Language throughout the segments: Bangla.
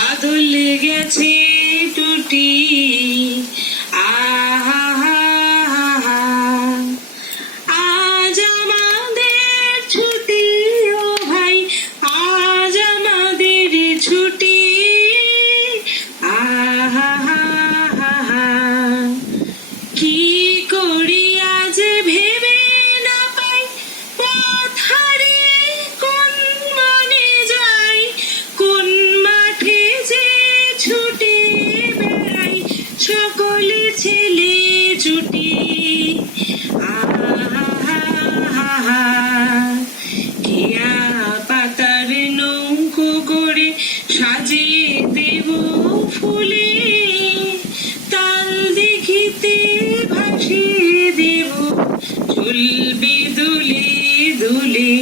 বাদল গেছে টুটি আহা আজ আমাদের ছুটি ও ভাই আজ আমাদের ছুটি আহা কি করি আজ ভেবে না পাই পথ হারিয়ে কোন মনে যাই কোন মাঠে যে ছুটে বেড়াই সকলে ছেলে ছুটি কিয়া পাতার নৌকো করে সাজিয়ে দেব ফুলে তাল দেখিতে ভাসিয়ে দেব চলবে দুলে দুলে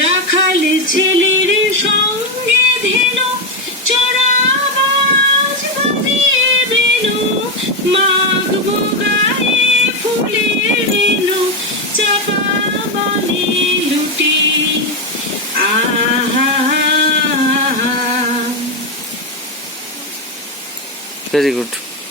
রাখাল ছেলের সঙ্গে ধেনু চড়াবাজ বাজিয়ে বেনু মাগবো গায়ে ফুলের রেনু চাপা বনে লুটি আহা ভেরি গুড।